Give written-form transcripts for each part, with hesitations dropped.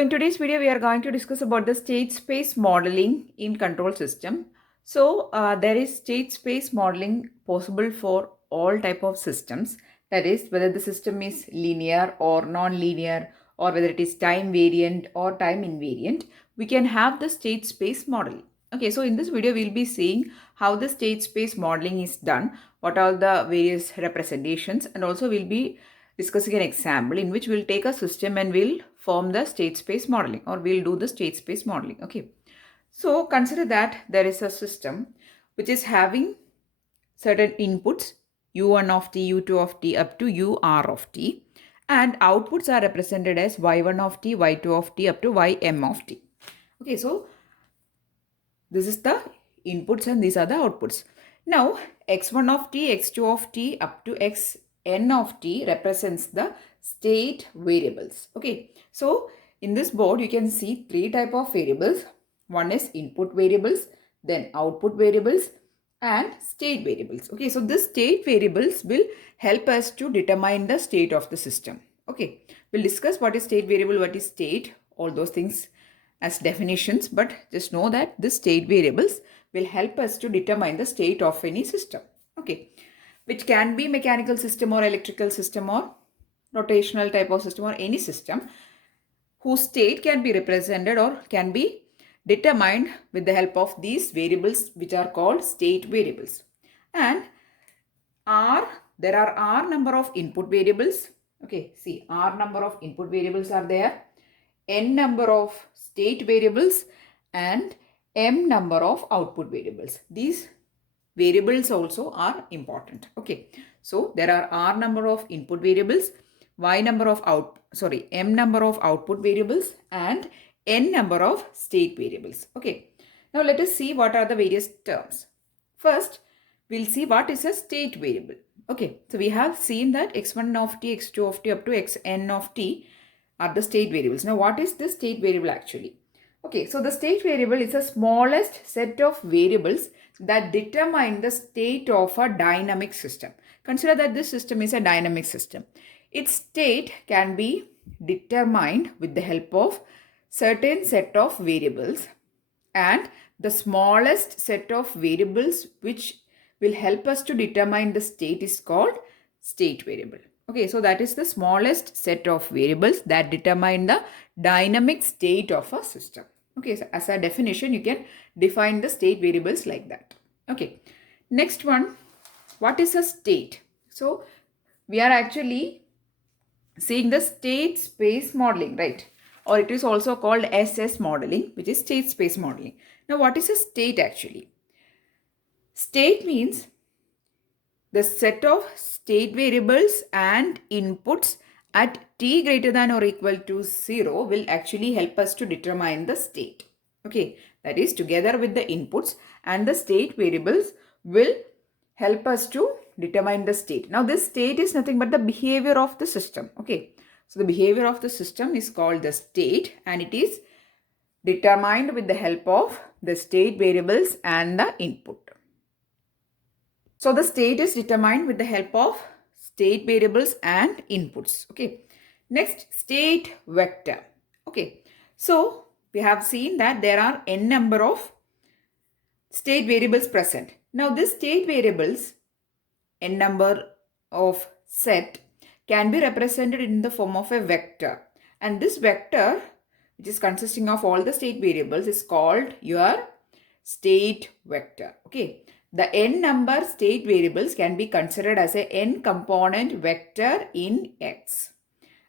in today's video, we are going to discuss about the state space modeling in control system. There is state space modeling possible for all type of systems. That is, whether the system is linear or non-linear, or whether it is time variant or time invariant, we can have the state space modeling. Okay, so in this video, we'll be seeing how the state space modeling is done, what are the various representations, and also we'll be discussing an example in which we'll take a system and we'll form the state space modeling, or we'll do the state space modeling. Okay, so consider that there is a system which is having certain inputs u1 of t, u2 of t up to ur of t, and outputs are represented as y1 of t, y2 of t up to ym of t. Okay, so this is the inputs and these are the outputs. Now x1 of t, x2 of t up to xn of t represents the state variables. Okay, so in this board you can see three type of variables. One is input variables, then output variables, and state variables. Okay, so this state variables will help us to determine the state of the system. Okay, we'll discuss what is state variable, what is state, all those things as definitions, but just know that this state variables will help us to determine the state of any system. Okay, which can be mechanical system or electrical system or rotational type of system or any system whose state can be represented or can be determined with the help of these variables, which are called state variables. And there are R number of input variables. Okay, see, R number of input variables are there, N number of state variables, and M number of output variables. These variables also are important. Okay, so there are R number of input variables, M number of output variables, and N number of state variables. Okay, now let us see what are the various terms. First, we'll see what is a state variable. Okay, so we have seen that x1 of t, x2 of t up to xn of t are the state variables. Now, what is the state variable actually? Okay, so the state variable is the smallest set of variables that determine the state of a dynamic system. Consider that this system is a dynamic system. Its state can be determined with the help of certain set of variables, and the smallest set of variables which will help us to determine the state is called state variable. Okay, so that is the smallest set of variables that determine the dynamic state of a system. Okay, so as a definition, you can define the state variables like that. Okay, next one, what is a state? So we are actually seeing the state space modeling, right? Or it is also called SS modeling, which is state space modeling. Now, what is a state actually? State means the set of state variables and inputs at t greater than or equal to 0 will actually help us to determine the state. Okay, that is, together with the inputs and the state variables will help us to determine the state. Now, this state is nothing but the behavior of the system. Okay, so the behavior of the system is called the state, and it is determined with the help of the state variables and the input. So the state is determined with the help of state variables and inputs. Okay, next, state vector. Okay, so we have seen that there are n number of state variables present. Now this state variables, n number of set, can be represented in the form of a vector, and this vector, which is consisting of all the state variables, is called your state vector. Okay, the n number state variables can be considered as a n component vector in X,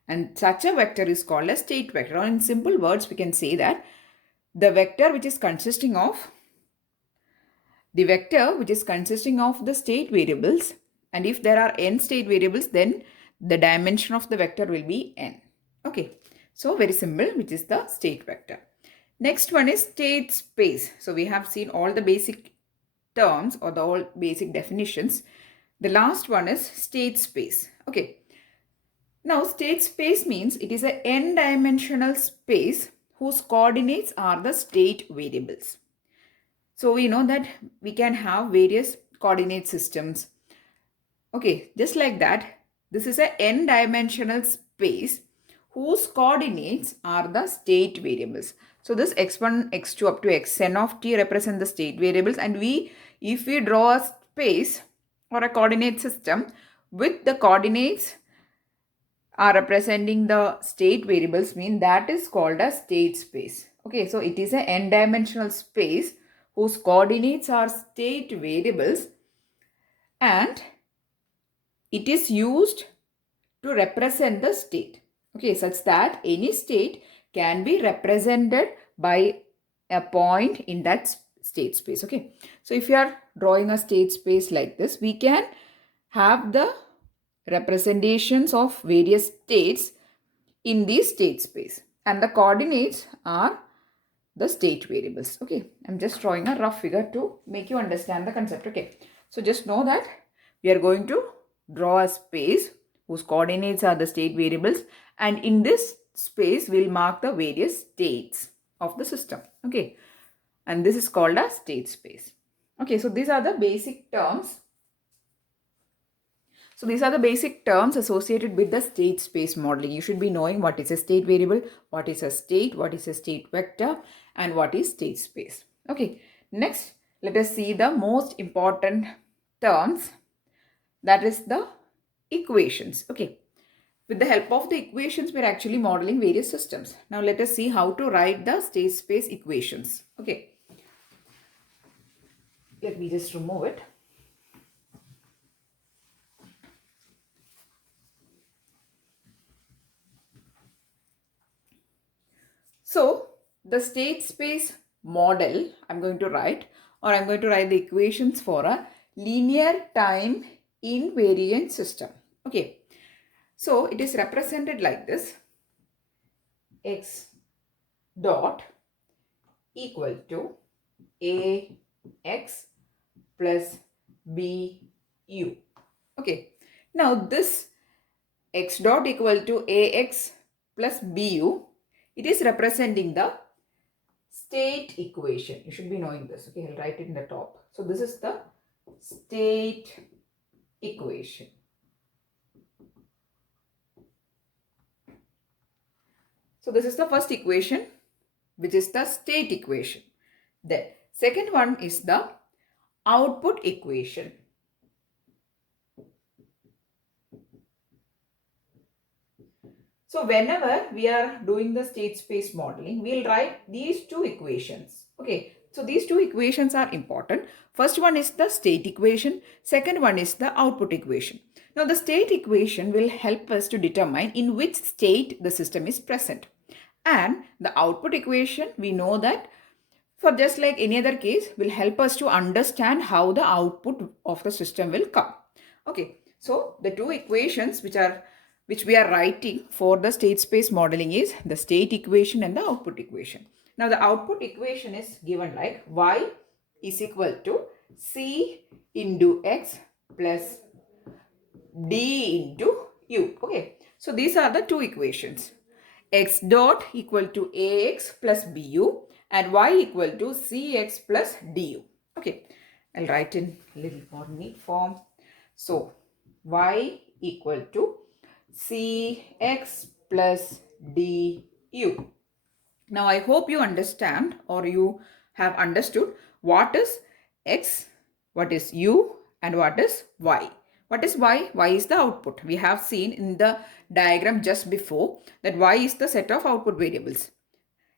and such a vector is called a state vector. Or in simple words, we can say that the vector which is consisting of the state variables, and if there are n state variables, then the dimension of the vector will be n. Okay, so very simple, which is the state vector. Next one is state space. So we have seen all the basic terms or the all basic definitions. The last one is state space. Okay, now state space means it is a n-dimensional space whose coordinates are the state variables. So we know that we can have various coordinate systems. Okay, just like that, this is a n-dimensional space whose coordinates are the state variables. So this x1, x2 up to xn of t represent the state variables, and if we draw a space or a coordinate system with the coordinates are representing the state variables, mean that is called a state space. Okay, so it is an n-dimensional space whose coordinates are state variables, and it is used to represent the state. Okay, such that any state can be represented by a point in that state space. Okay, so if you are drawing a state space like this, we can have the representations of various states in the state space, and the coordinates are the state variables. Okay, I'm just drawing a rough figure to make you understand the concept. Okay, so just know that we are going to draw a space whose coordinates are the state variables, and in this space we'll mark the various states of the system. Okay, and this is called a state space. Okay, so these are the basic terms. So these are the basic terms associated with the state space modeling. You should be knowing what is a state variable, what is a state vector, and what is state space. Okay, next let us see the most important terms, that is the equations. Okay, with the help of the equations, we're actually modeling various systems. Now let us see how to write the state space equations. Okay, let me just remove it. So the state space model I'm going to write the equations for a linear time invariant system. Okay, so it is represented like this: x dot equal to ax plus bu. Okay, now this x dot equal to ax plus bu, it is representing the state equation. You should be knowing this. Okay, I'll write it in the top. So this is the state equation. So this is the first equation, which is the state equation. The second one is the output equation. So whenever we are doing the state space modeling, we'll write these two equations. Okay, so these two equations are important. First one is the state equation. Second one is the output equation. Now the state equation will help us to determine in which state the system is present. And the output equation, we know that for just like any other case, will help us to understand how the output of the system will come. Okay, so the two equations which we are writing for the state space modeling is the state equation and the output equation. Now the output equation is given like y is equal to c into x plus d into u. Okay, so these are the two equations: x dot equal to ax plus bu and y equal to cx plus du. Okay, I'll write in a little more neat form. So y equal to cx plus du. Now I hope you understand, or you have understood what is x, what is u, and what is y. What is y? Y is the output. We have seen in the diagram just before that y is the set of output variables.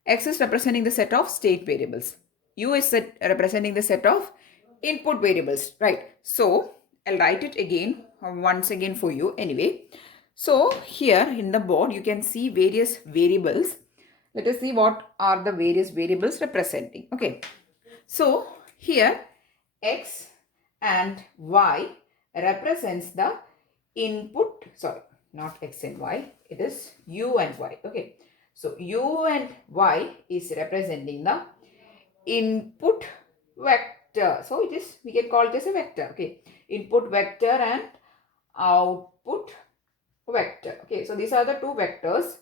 X is representing the set of state variables. U is representing the set of input variables, right? So I'll write it again, once again for you anyway. So here in the board, you can see various variables. Let us see what are the various variables representing. Okay, so here x and y represents the input, sorry, not x and y, it is u and y. Okay, so u and y is representing the input vector. So it is, we can call this a vector. Okay, input vector and output vector. Okay, so these are the two vectors.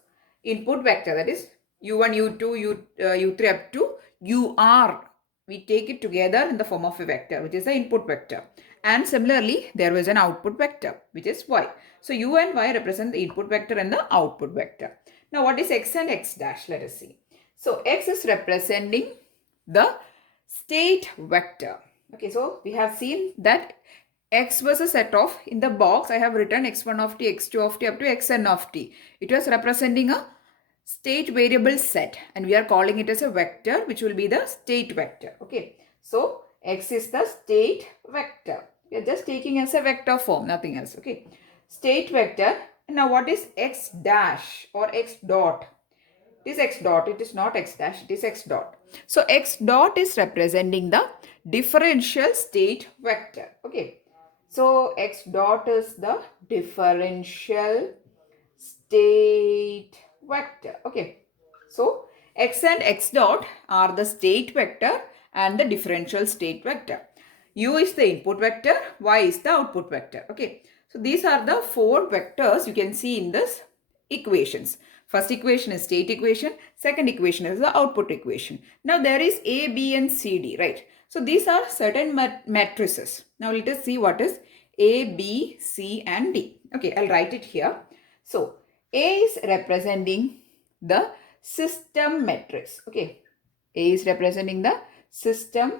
Input vector, that is u1, u2, u3 up to ur. We take it together in the form of a vector, which is the input vector. And similarly, there was an output vector, which is y. So u and y represent the input vector and the output vector. Now what is x and x dash? Let us see. So x is representing the state vector. Okay, so we have seen that x was a set of, in the box I have written x1 of t, x2 of t up to xn of t. It was representing a state variable set and we are calling it as a vector, which will be the state vector. Okay, so x is the state vector. We are just taking as a vector form, nothing else. Okay, state vector. Now what is x dash or x dot? It is x dot, it is not x dash, it is x dot. So x dot is representing the differential state vector. Okay, so x dot is the differential state vector. Okay, so x and x dot are the state vector and the differential state vector. U is the input vector, y is the output vector. Okay, so these are the four vectors you can see in this equations. First equation is state equation, second equation is the output equation. Now there is A, B and C, D, right? So these are certain matrices. Now let us see what is A, B, C and D. Okay, I'll write it here. So A is representing the system matrix. Okay, A is representing the system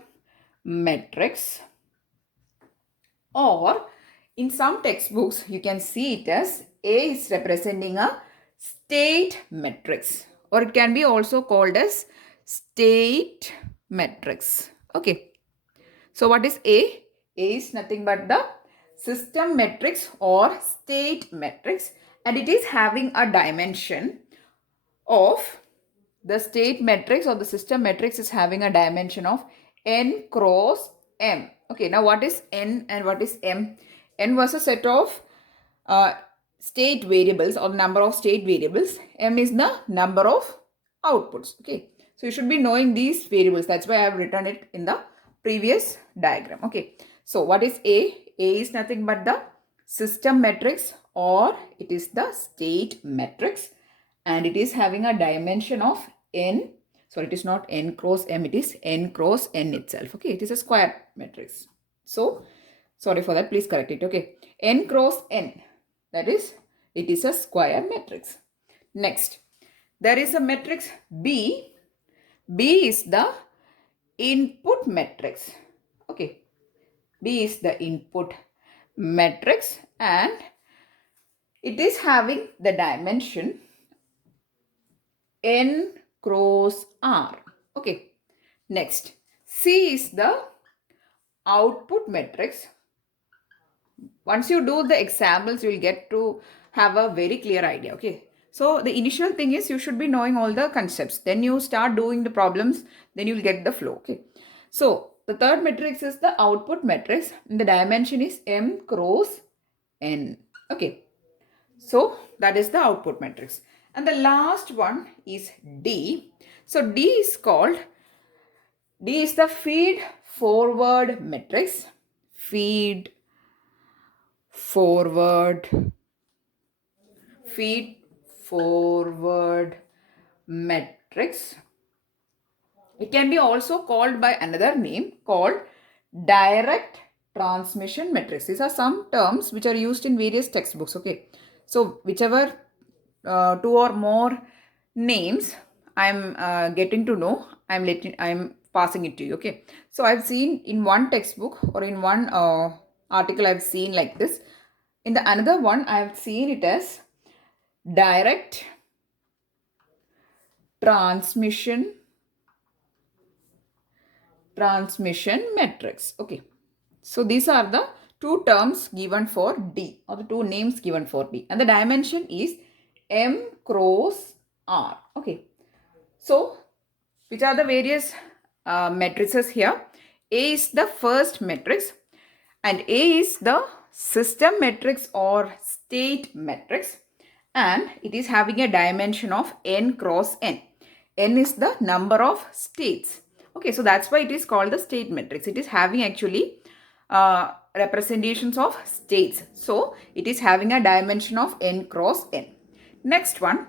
matrix, or in some textbooks you can see it as A is representing a state matrix, or it can be also called as state matrix. Okay, so what is A? A is nothing but the system matrix or state matrix, and it is having a dimension of, the state matrix or the system matrix is having a dimension of n cross m. Okay, now what is n and what is m? N was a set of state variables or number of state variables. M is the number of outputs. Okay, so you should be knowing these variables. That's why I have written it in the previous diagram. Okay, so what is A? A is nothing but the system matrix, or it is the state matrix, and it is having a dimension of n. So it is not n cross m, it is n cross n itself. Okay, it is a square matrix. So sorry for that, please correct it. Okay, n cross n, that is, it is a square matrix. Next, there is a matrix B. B is the input matrix. Okay, B is the input matrix and it is having the dimension n cross r. Okay, next, C is the output matrix. Once you do the examples, you will get to have a very clear idea. Okay, so the initial thing is you should be knowing all the concepts. Then you start doing the problems, then you will get the flow. Okay, so the third matrix is the output matrix, and the dimension is m cross n. Okay, so that is the output matrix. And the last one is D. So D is the feed forward matrix. Feed forward matrix. It can be also called by another name called direct transmission matrix. These are some terms which are used in various textbooks. Okay, so whichever two or more names I'm getting to know, I'm passing it to you. Okay, so I've seen in one textbook or in one article I've seen like this. In the another one I've seen it as direct transmission matrix. Okay, so these are the two terms given for D, or the two names given for D, and the dimension is m cross r. Okay, so which are the various matrices here? A is the first matrix and A is the system matrix or state matrix, and it is having a dimension of n cross n. N is the number of states. Okay, so that's why it is called the state matrix. It is having actually representations of states. So it is having a dimension of n cross n. Next one,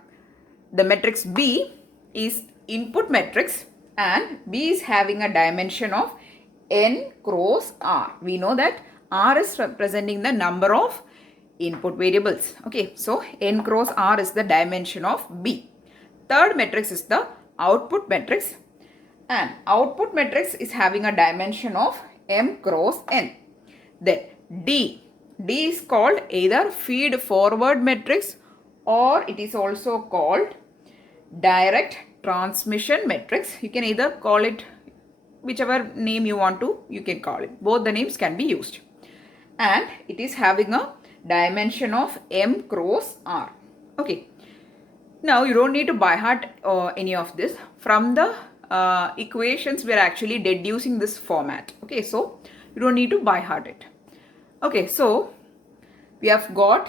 the matrix B is input matrix and B is having a dimension of n cross r. We know that r is representing the number of input variables. Okay, so n cross r is the dimension of B. third matrix is the output matrix, and output matrix is having a dimension of m cross n. Then D is called either feed forward matrix or it is also called direct transmission matrix. You can either call it whichever name you want to, you can call it. Both the names can be used. And it is having a dimension of m cross r. Okay. Now you don't need to by heart any of this. From the equations we are actually deducing this format. Okay, so you don't need to by heart it. Okay, so we have got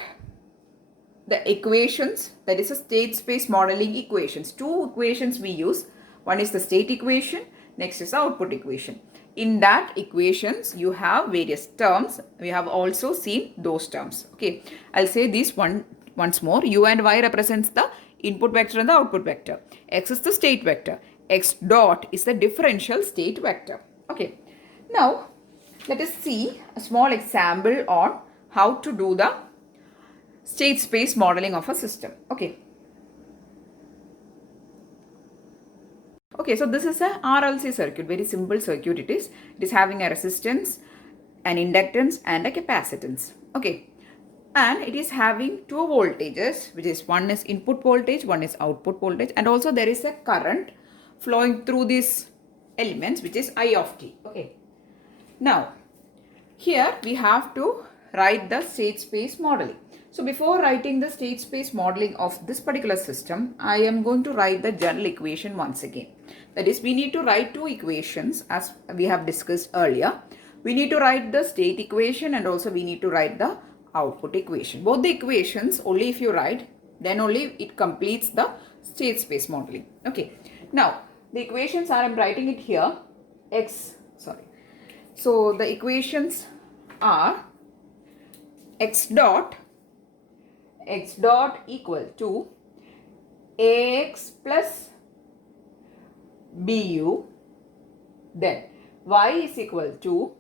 the equations, that is a state space modeling equations. Two equations we use. One is the state equation, next is the output equation. In that equations you have various terms. We have also seen those terms. Okay, I'll say this once more. U and y represents the input vector and the output vector. X is the state vector. X dot is the differential state vector. Okay, now let us see a small example on how to do the state space modeling of a system. Okay. Okay, so this is a RLC circuit, very simple circuit it is. It is having a resistance, an inductance and a capacitance. Okay, and it is having two voltages, which is one is input voltage, one is output voltage, and also there is a current flowing through these elements, which is I of t. Okay, now here we have to write the state space modeling. So before writing the state space modeling of this particular system, I am going to write the general equation once again. That is, we need to write two equations as we have discussed earlier. We need to write the state equation and also we need to write the output equation. Both the equations, only if you write, then only it completes the state space modeling. Okay. Now, the equations are, I am writing it here. So the equations are x dot equal to ax plus bu, then y is equal to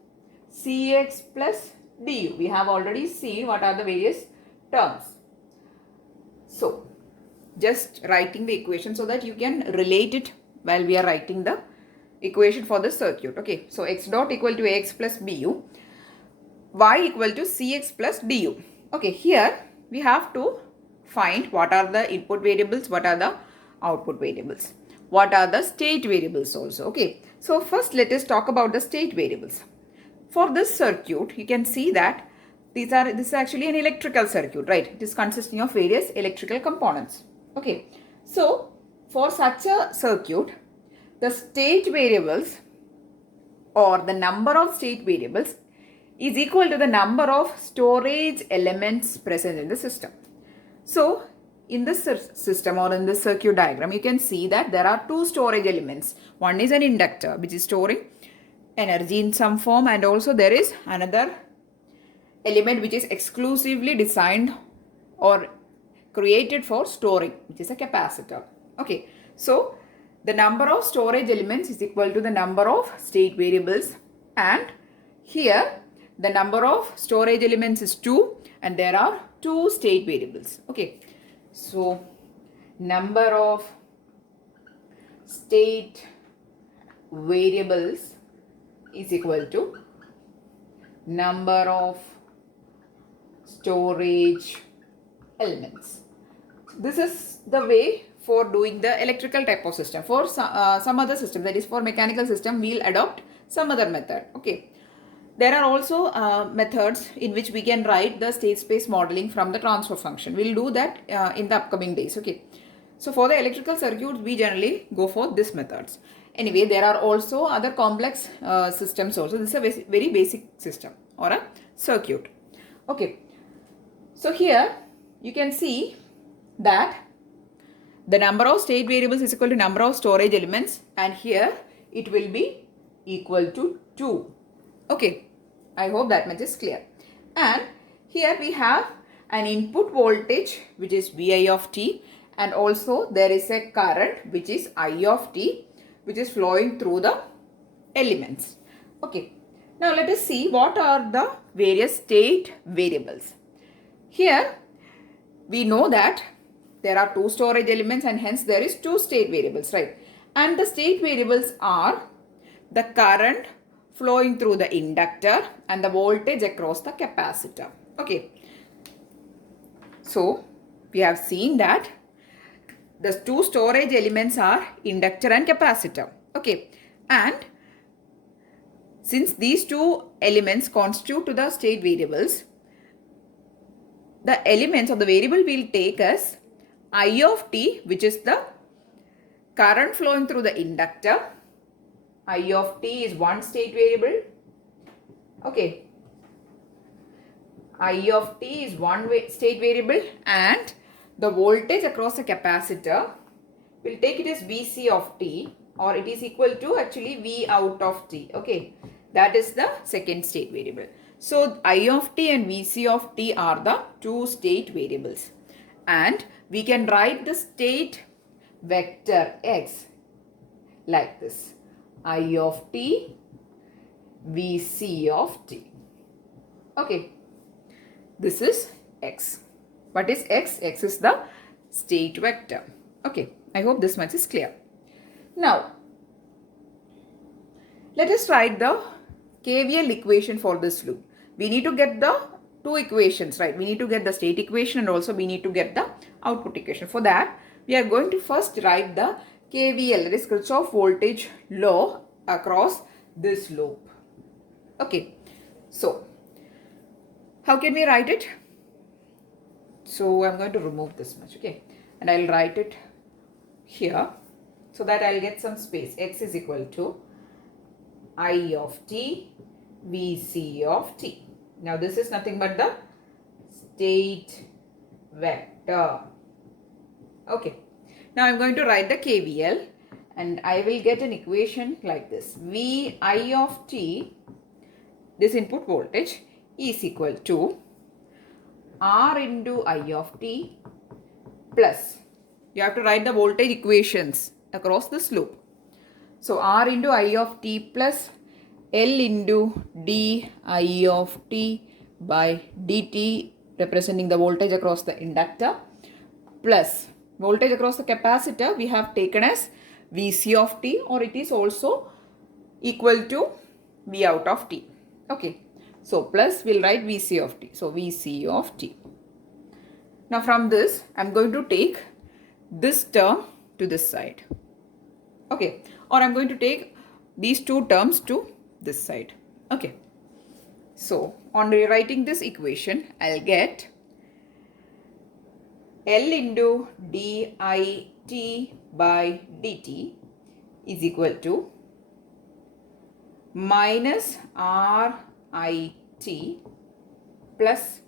cx plus du. We have already seen what are the various terms. So just writing the equation so that you can relate it while we are writing the equation for the circuit. Okay, so x dot equal to ax plus bu, y equal to cx plus du. Okay, here we have to find what are the input variables, what are the output variables, what are the state variables also. Okay, so first let us talk about the state variables. For this circuit, you can see that this is actually an electrical circuit, right? It is consisting of various electrical components. Okay, so for such a circuit, the state variables or the number of state variables is equal to the number of storage elements present in the system. So in this system or in this circuit diagram, you can see that there are two storage elements. One is an inductor which is storing energy in some form, and also there is another element which is exclusively designed or created for storing, which is a capacitor. Okay, so the number of storage elements is equal to the number of state variables, and here the number of storage elements is 2 and there are 2 state variables. Okay, so number of state variables is equal to number of storage elements. This is the way for doing the electrical type of system. For some other system, that is for mechanical system, we will adopt some other method. Okay, there are also methods in which we can write the state space modeling from the transfer function. We will do that in the upcoming days. Okay, so for the electrical circuits, we generally go for these methods. Anyway, there are also other complex systems also. This is a very basic system or a circuit. Okay, so here you can see that the number of state variables is equal to number of storage elements, and here it will be equal to 2. Okay, I hope that much is clear. And here we have an input voltage which is Vi of t, and also there is a current which is I of t, which is flowing through the elements. Okay, now let us see what are the various state variables. Here we know that there are two storage elements and hence there is two state variables, right? And the state variables are the current flowing through the inductor and the voltage across the capacitor. Okay. So we have seen that the two storage elements are inductor and capacitor. Okay. And since these two elements constitute to the state variables, the elements of the variable will take as I of t, which is the current flowing through the inductor. I of t is one state variable. Okay. I of t is one state variable, and the voltage across the capacitor, will take it as Vc of t, or it is equal to actually V out of t. Okay. That is the second state variable. So I of t and Vc of t are the two state variables. And we can write the state vector x like this. I of t, Vc of t. Okay. This is x. What is x? X is the state vector. Okay. I hope this much is clear. Now, let us write the KVL equation for this loop. We need to get the two equations, right? We need to get the state equation and also we need to get the output equation. For that, we are going to first write the KVL, that is Kirchhoff voltage law, across this loop. Okay. So, how can we write it? So, I am going to remove this much, okay? And I will write it here so that I will get some space. X is equal to I of t, Vc of t. Now this is nothing but the state vector. Okay. Now I am going to write the KVL and I will get an equation like this. Vi of t, this input voltage, is equal to R into I of t plus, you have to write the voltage equations across this loop. So R into I of t plus L into d I of t by dt, representing the voltage across the inductor, plus voltage across the capacitor we have taken as Vc of t, or it is also equal to V out of t. Okay. So plus we'll write Vc of t. So Vc of t. Now from this I am going to take this term to this side. Okay. Or I am going to take these two terms to this side. Okay. So on rewriting this equation, I'll get L into dit by dt is equal to minus RIT plus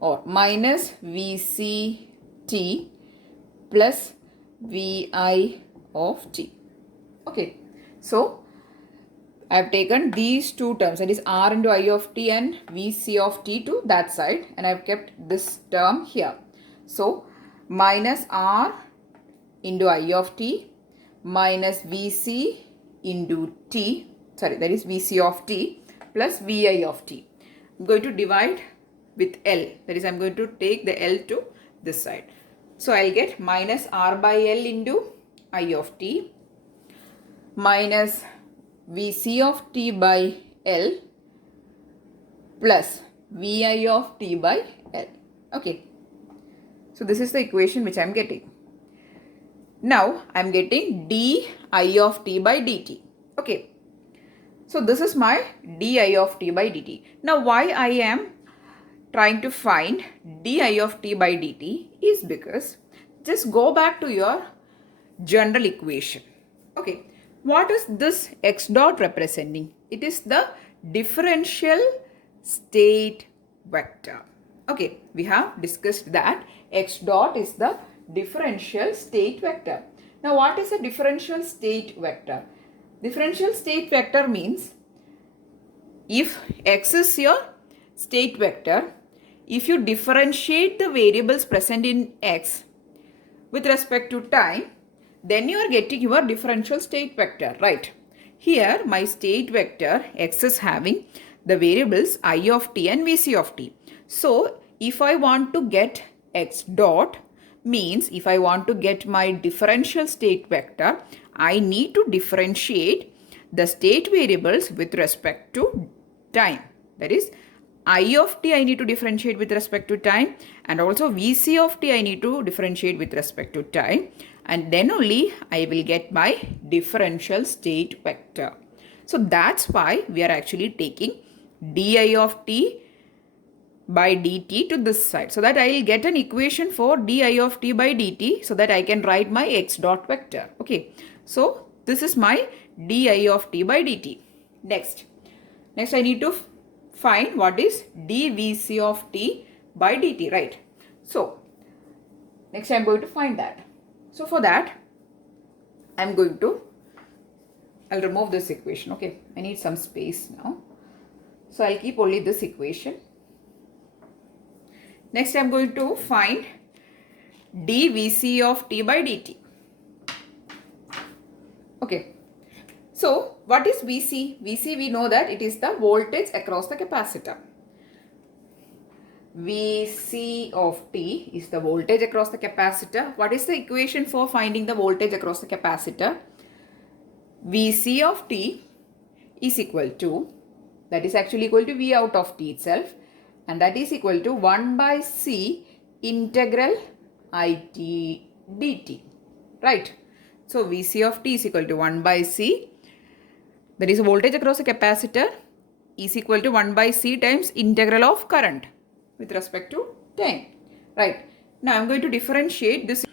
or minus VCT plus Vi of t. Okay. So I have taken these two terms, that is R into I of t and Vc of t, to that side, and I have kept this term here. So minus R into I of t minus Vc into t, sorry, that is Vc of t plus Vi of t. I am going to divide with L, that is I am going to take the L to this side. So I will get minus R by L into I of t minus Vc of t by L plus Vi of t by L. Okay. So this is the equation which I am getting. Now I am getting di of t by dt. Okay. So this is my di of t by dt. Now why I am trying to find di of t by dt is because just go back to your general equation. Okay. What is this x dot representing? It is the differential state vector. Okay, we have discussed that x dot is the differential state vector. Now what is a differential state vector? Differential state vector means if x is your state vector, if you differentiate the variables present in x with respect to time, then you are getting your differential state vector, right? Here my state vector x is having the variables I of t and Vc of t. So if I want to get x dot, means if I want to get my differential state vector, I need to differentiate the state variables with respect to time. That is, I of t I need to differentiate with respect to time, and also Vc of t I need to differentiate with respect to time, and then only I will get my differential state vector. So that's why we are actually taking di of t by dt to this side, so that I will get an equation for di of t by dt, so that I can write my x dot vector. Okay, so this is my di of t by dt. Next I need to find what is dvc of t by dt, right? So next I'm going to find that. So for that I'll remove this equation. Okay, I need some space now, so I'll keep only this equation. Next I'm going to find dvc of t by dt. Okay, so what is Vc? Vc, we know that it is the voltage across the capacitor. Vc of t is the voltage across the capacitor. What is the equation for finding the voltage across the capacitor? Vc of t is equal to, that is actually equal to V out of t itself, and that is equal to 1 by c integral it dt, right? So Vc of t is equal to 1 by c, that is voltage across the capacitor, is equal to 1 by c times integral of current with respect to time, right? Now I'm going to differentiate this.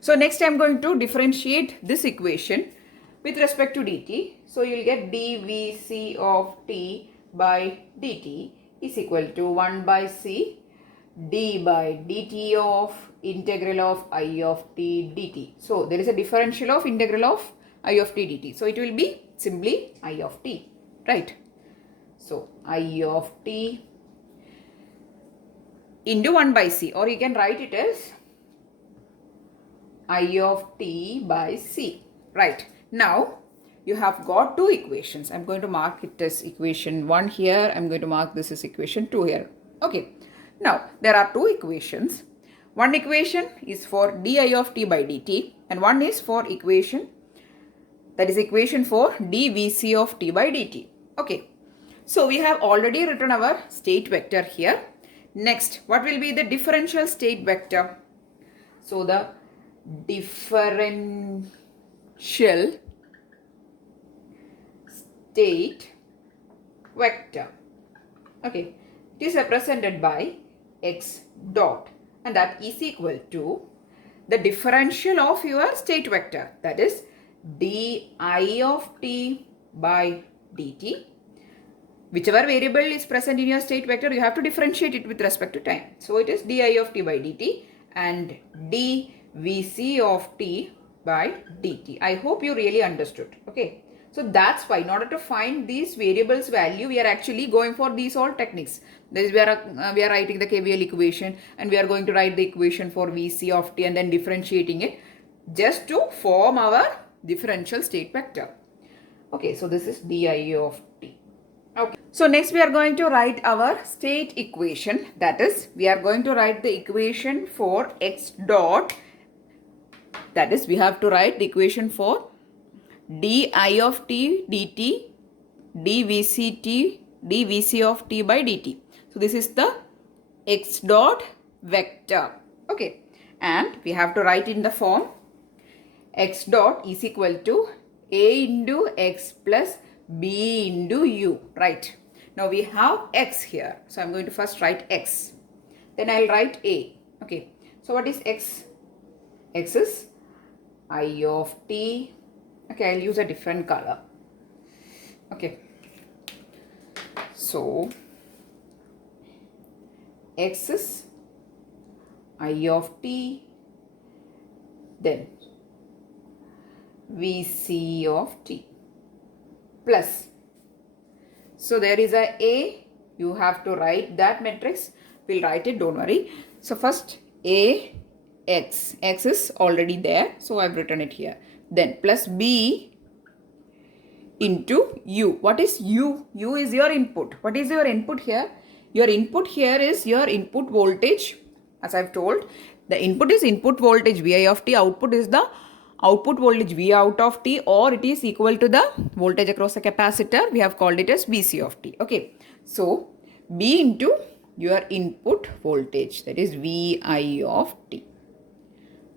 So next I'm going to differentiate this equation with respect to dt. So you'll get dvc of t by dt is equal to 1 by c d by dt of integral of I of t dt. So there is a differential of integral of I of t dt. So it will be simply I of t, right? So I of t into 1 by c, or you can write it as I of t by c, right? Now you have got two equations. I'm going to mark it as equation 1 here. I'm going to mark this as equation 2 here. Okay. Now there are two equations. One equation is for di of t by dt, and one is for equation, that is equation for dvc of t by dt. Okay. So we have already written our state vector here. Next, what will be the differential state vector? So the differential state vector, okay, it is represented by x dot, and that is equal to the differential of your state vector, that is di of t by dt. Whichever variable is present in your state vector, you have to differentiate it with respect to time. So it is di of t by dt and dvc of t by dt. I hope you really understood. Okay. So that's why in order to find these variables value, we are actually going for these all techniques. That is, we are writing the KVL equation, and we are going to write the equation for Vc of t and then differentiating it just to form our differential state vector. Okay, so this is di of t. Okay. So next we are going to write our state equation. That is, we are going to write the equation for x dot. That is, we have to write the equation for di of t dt dvc of t by dt. So this is the x dot vector. Okay, and we have to write in the form x dot is equal to a into x plus b into u, right? Now we have x here, so I'm going to first write x, then I'll write a. Okay, so what is x? X is I of t. Okay, I'll use a different color. Okay, so x is I of t, then Vc of t plus. So there is a, you have to write that matrix. We'll write it, don't worry. So first a x is already there, so I've written it here. Then plus b into u. What is u? U is your input. What is your input here? Your input here is your input voltage. As I've told, the input is input voltage Vi of t, output is the output voltage V out of t, or it is equal to the voltage across the capacitor. We have called it as Vc of t. Okay, so B into your input voltage, that is Vi of t.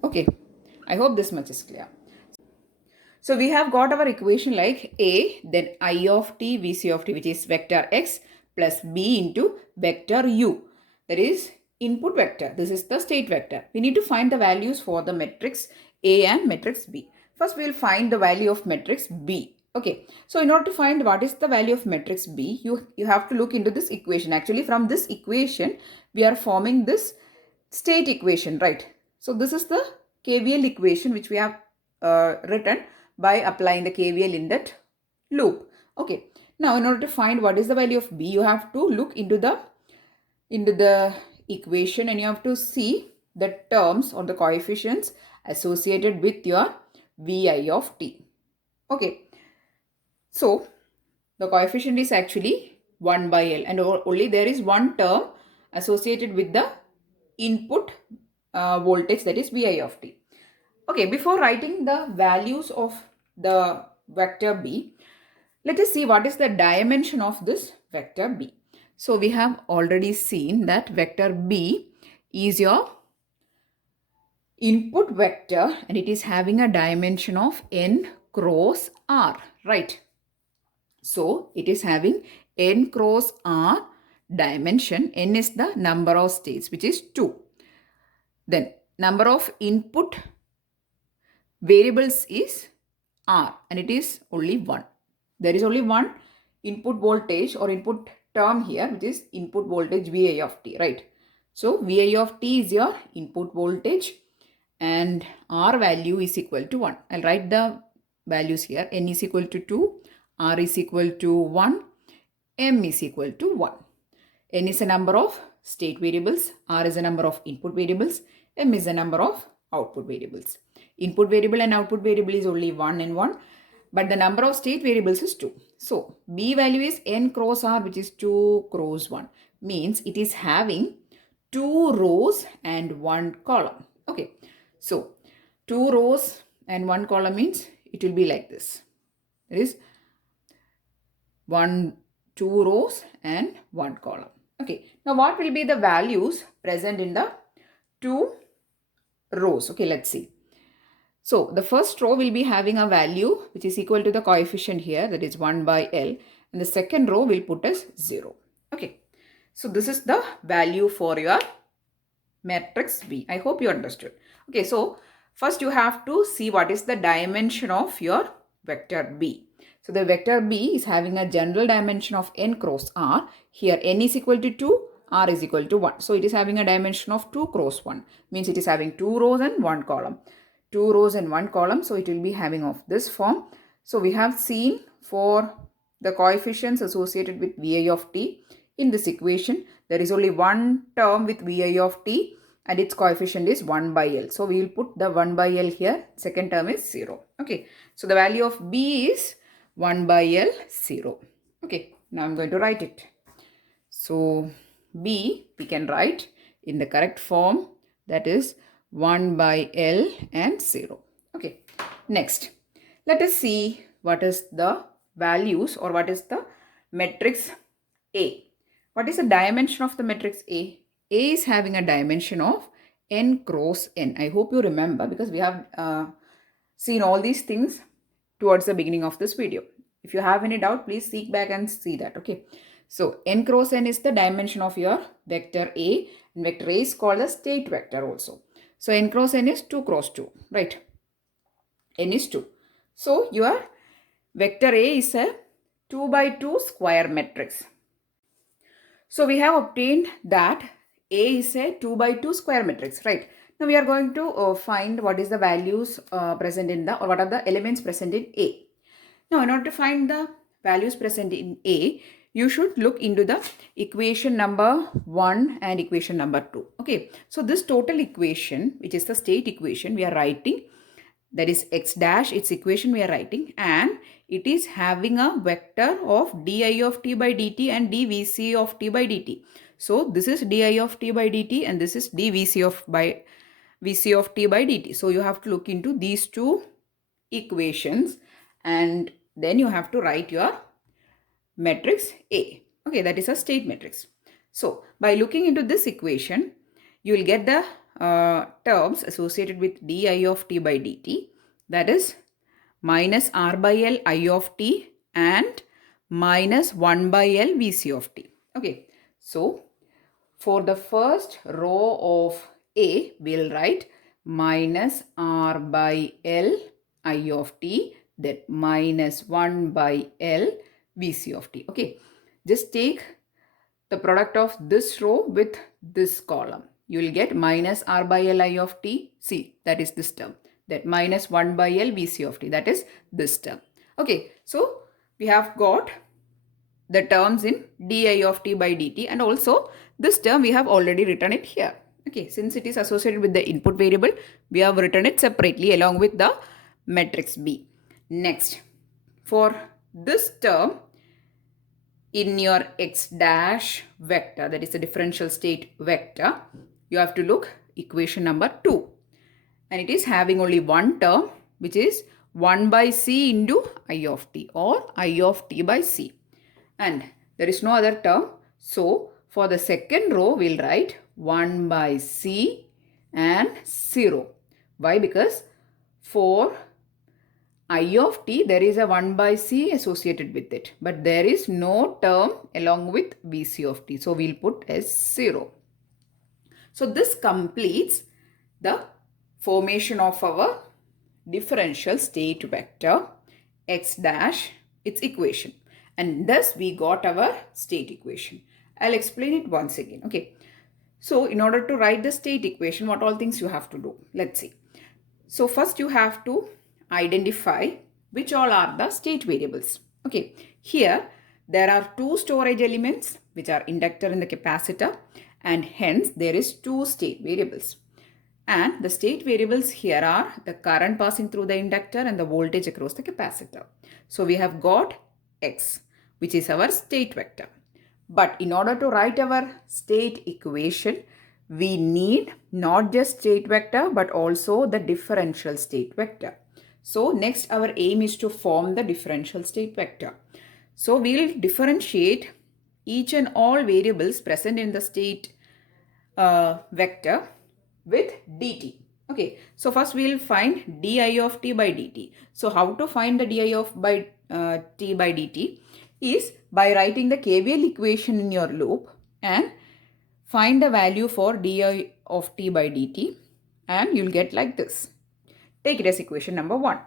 Okay, I hope this much is clear. So we have got our equation like A, then I of t, Vc of t, which is vector x, plus B into vector u, that is input vector. This is the state vector. We need to find the values for the matrix A and matrix B. First we will find the value of matrix B. Okay, so in order to find what is the value of matrix B, you have to look into this equation. Actually, from this equation, we are forming this state equation, right? So this is the KVL equation which we have written by applying the KVL in that loop. Okay, now in order to find what is the value of B, you have to look into the equation and you have to see the terms or the coefficients associated with your Vi of t. Okay, so the coefficient is actually 1 by L, and only there is one term associated with the input voltage, that is Vi of t. Okay, before writing the values of the vector B, let us see what is the dimension of this vector B. So we have already seen that vector B is your input vector and it is having a dimension of n cross r, right? So it is having n cross r dimension. N is the number of states, which is 2. Then number of input variables is r and it is only 1. There is only one input voltage or input term here, which is input voltage Vi of t, right? So Vi of t is your input voltage and r value is equal to 1. I'll write the values here. N is equal to 2, r is equal to 1, m is equal to 1. N is a number of state variables, r is a number of input variables, m is a number of output variables. Input variable and output variable is only 1 and 1, but the number of state variables is 2. So B value is n cross r, which is 2 cross 1, means it is having 2 rows and 1 column. Okay, so 2 rows and 1 column means it will be like this. There is 2 rows and 1 column. Okay, now what will be the values present in the 2 rows? Okay, let's see. So the first row will be having a value which is equal to the coefficient here, that is 1 by L, and the second row will put as 0. Okay, so this is the value for your matrix B. I hope you understood. Okay, so first you have to see what is the dimension of your vector B. So the vector B is having a general dimension of n cross r. Here n is equal to 2, r is equal to 1. So it is having a dimension of 2 cross 1, means it is having 2 rows and 1 column. 2 rows and 1 column, so it will be having of this form. So we have seen for the coefficients associated with Vi of t in this equation, there is only one term with Vi of t and its coefficient is 1 by L. So we will put the 1 by L here, second term is 0. Okay, so the value of B is 1 by L 0. Okay, now I'm going to write it. So B we can write in the correct form, that is 1 by L and 0. Okay, next let us see what is the values or what is the matrix A. What is the dimension of the matrix A? A is having a dimension of n cross n. I hope you remember because we have seen all these things towards the beginning of this video. If you have any doubt, please seek back and see that. Okay, so n cross n is the dimension of your vector A, and vector A is called the state vector also. So n cross n is 2 cross 2, right? N is 2. So your vector A is a 2 by 2 square matrix. So we have obtained that A is a 2 by 2 square matrix, right? Now we are going to find what is the values present in the, or what are the elements present in A. Now in order to find the values present in A, you should look into the equation number 1 and equation number 2. Okay, so this total equation, which is the state equation, we are writing, that is x dash, its equation we are writing, and it is having a vector of di of t by dt and dvc of t by dt. So this is di of t by dt and this is dvc of vc of t by dt. So you have to look into these two equations and then you have to write your matrix A. Okay, that is a state matrix. So by looking into this equation, you will get the terms associated with di of t by dt, that is minus r by l I of t and minus 1 by l vc of t. Okay, so for the first row of A, we'll write minus r by l I of t, that minus 1 by l vc of t. Okay, just take the product of this row with this column. You will get minus r by l I of t, c, that is this term, that minus 1 by l vc of t, that is this term. Okay, so we have got the terms in di of t by dt, and also this term we have already written it here. Okay, since it is associated with the input variable, we have written it separately along with the matrix B. Next, for this term in your x dash vector, that is the differential state vector, you have to look equation number 2. And it is having only one term, which is 1 by c into I of t, or I of t by c. And there is no other term. So for the second row, we'll write 1 by c and 0. Why? Because for I of t, there is a 1 by c associated with it, but there is no term along with vc of t. So we'll put as 0. So this completes the formation of our differential state vector x dash, its equation. And thus we got our state equation. I'll explain it once again. Okay. So in order to write the state equation, what all things you have to do? Let's see. So first you have to identify which all are the state variables. Okay. Here there are two storage elements, which are inductor and the capacitor, and hence there is two state variables. And the state variables here are the current passing through the inductor and the voltage across the capacitor. So we have got x, which is our state vector. But in order to write our state equation, we need not just state vector but also the differential state vector. So next our aim is to form the differential state vector. So we'll differentiate each and all variables present in the state vector with dt. Okay, so first we will find di of t by dt. So how to find the di of t by dt is by writing the KVL equation in your loop and find the value for di of t by dt, and you'll get like this. Take it as equation number 1.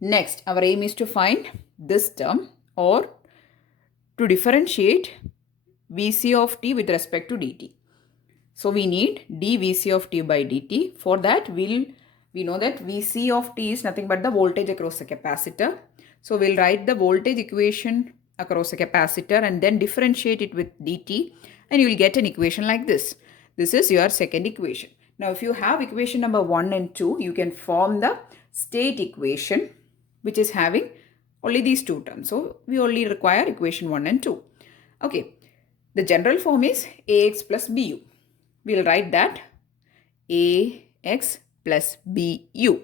Next, our aim is to find this term, or to differentiate vc of t with respect to dt. So we need dvc of t by dt. For that, we know that vc of t is nothing but the voltage across the capacitor. So we'll write the voltage equation across the capacitor and then differentiate it with dt, and you will get an equation like this. This is your second equation. Now if you have equation number 1 and 2, you can form the state equation, which is having only these two terms. So we only require equation 1 and 2. Okay, the general form is ax plus bu. We'll write that ax plus bu.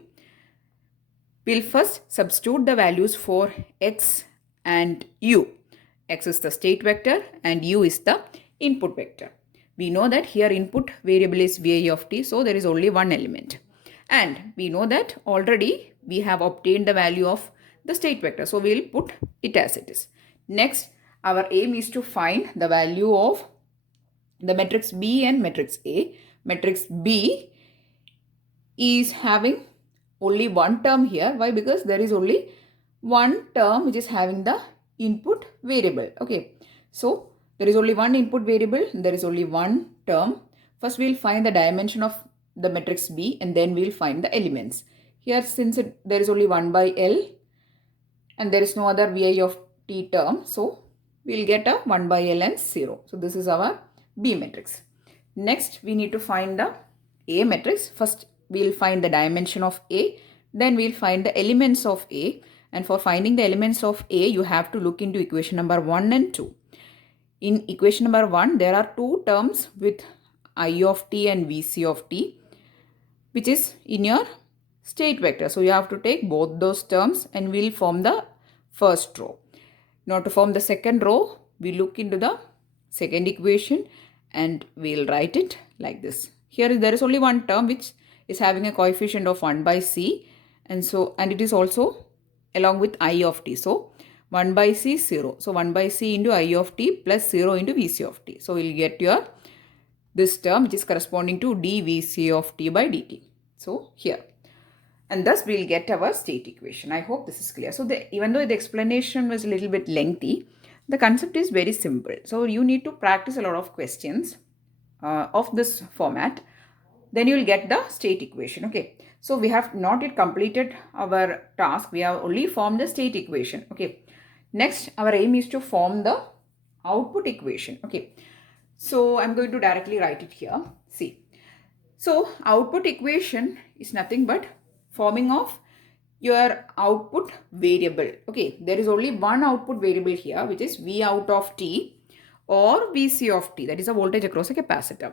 We'll first substitute the values for x and u. X is the state vector and u is the input vector. We know that here input variable is vi of t, so there is only one element. And we know that already we have obtained the value of the state vector, so we will put it as it is. Next, our aim is to find the value of the matrix B and matrix A. Matrix B is having only one term here. Why? Because there is only one term which is having the input variable. Okay, so there is only one input variable, there is only one term. First we will find the dimension of the matrix B and then we will find the elements. Here since there is only 1 by L and there is no other Vi of t term, so we will get a 1 by L and 0. So this is our B matrix. Next we need to find the A matrix. First we will find the dimension of A, then we will find the elements of A, And for finding the elements of A, you have to look into equation number 1 and 2. In equation number 1, there are two terms with I of t and Vc of t, which is in your state vector. So you have to take both those terms and we'll form the first row. Now to form the second row, we look into the second equation and we'll write it like this. Here there is only one term which is having a coefficient of 1 by c, and it is also along with I of t. So 1 by c is 0. So 1 by c into I of t plus 0 into Vc of t. So we'll get your this term which is corresponding to dVc of t by dt. So here. And thus we'll get our state equation. I hope this is clear. So even though the explanation was a little bit lengthy, the concept is very simple. So you need to practice a lot of questions of this format. Then you will get the state equation. Okay. So we have not yet completed our task. We have only formed the state equation. Okay. Next, our aim is to form the output equation. Okay. So I'm going to directly write it here. See. So output equation is nothing but forming of your output variable. Okay, there is only one output variable here, which is V out of t or Vc of t, that is a voltage across a capacitor.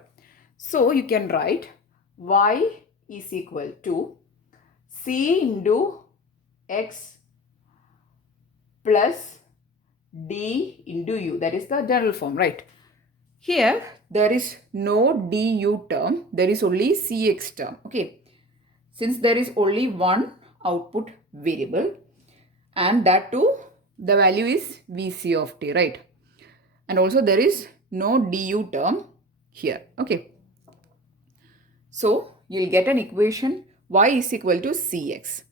So you can write Y is equal to C into X plus D into U, that is the general form, right? Here there is no du term, there is only Cx term. Okay, since there is only one output variable and that too the value is Vc of t, right? And also there is no du term here. Okay, so you'll get an equation y is equal to Cx.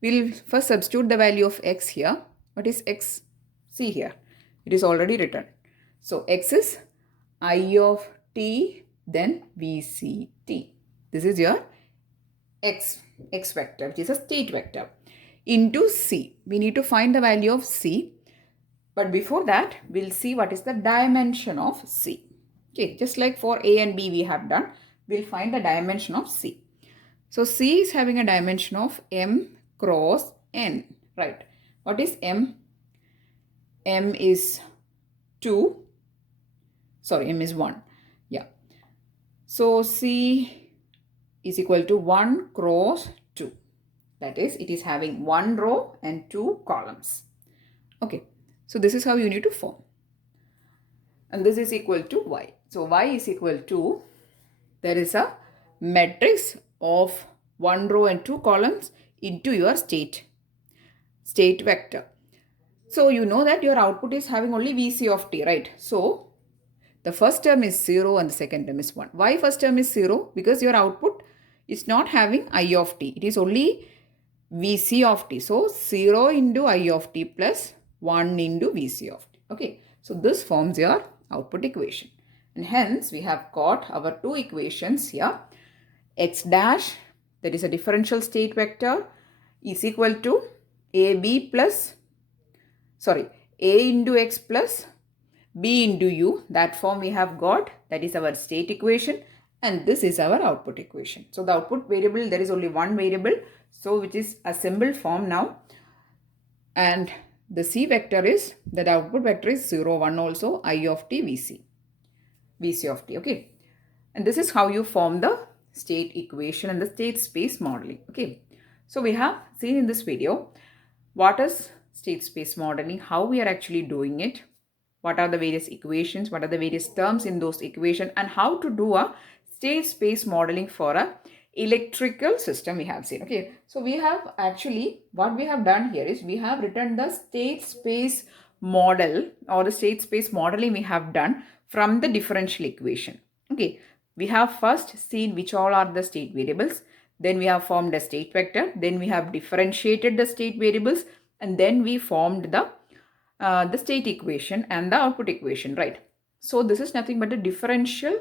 We'll first substitute the value of x here. What is x? See here, it is already written. So x is I of t, then Vct. This is your x vector, which is a state vector, into C. We need to find the value of C. But before that, we'll see what is the dimension of C. Okay, just like for A and B we have done, we'll find the dimension of C. So C is having a dimension of M cross N, right? What is M? M is 2. Sorry, M is 1. Yeah. So C is equal to 1 cross 2. That is, it is having 1 row and 2 columns. Okay. So this is how you need to form. And this is equal to Y. So Y is equal to, there is a matrix of 1 row and 2 columns into your state vector. So you know that your output is having only Vc of t, right? So the first term is 0 and the second term is 1. Why first term is 0? Because your output is not having I of t. It is only Vc of t. So 0 into I of t plus 1 into Vc of t. Okay. So this forms your output equation. And hence we have got our two equations here. X dash, that is a differential state vector, is equal to A into x plus B into U. That form we have got. That is our state equation. And this is our output equation. So the output variable, there is only one variable. So which is a symbol form now. And the C vector is, that output vector is 0, 1 also, I of t, Vc of t. Okay. And this is how you form the state equation and the state space modeling. Okay. So we have seen in this video what is state space modeling, how we are actually doing it, what are the various equations, what are the various terms in those equations, and how to do a state space modeling for a electrical system we have seen. Okay, so we have actually, what we have done here is we have written the state space model, or the state space modeling we have done from the differential equation. Okay, we have first seen which all are the state variables, then we have formed a state vector, then we have differentiated the state variables, and then we formed the state equation and the output equation, right? So this is nothing but a differential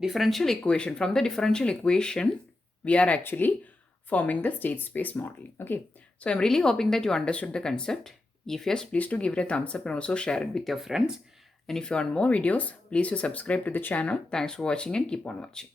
equation. From the differential equation, we are actually forming the state space modeling. Okay, so I'm really hoping that you understood the concept. If yes, please do give it a thumbs up and also share it with your friends. And if you want more videos, please do subscribe to the channel. Thanks for watching and keep on watching.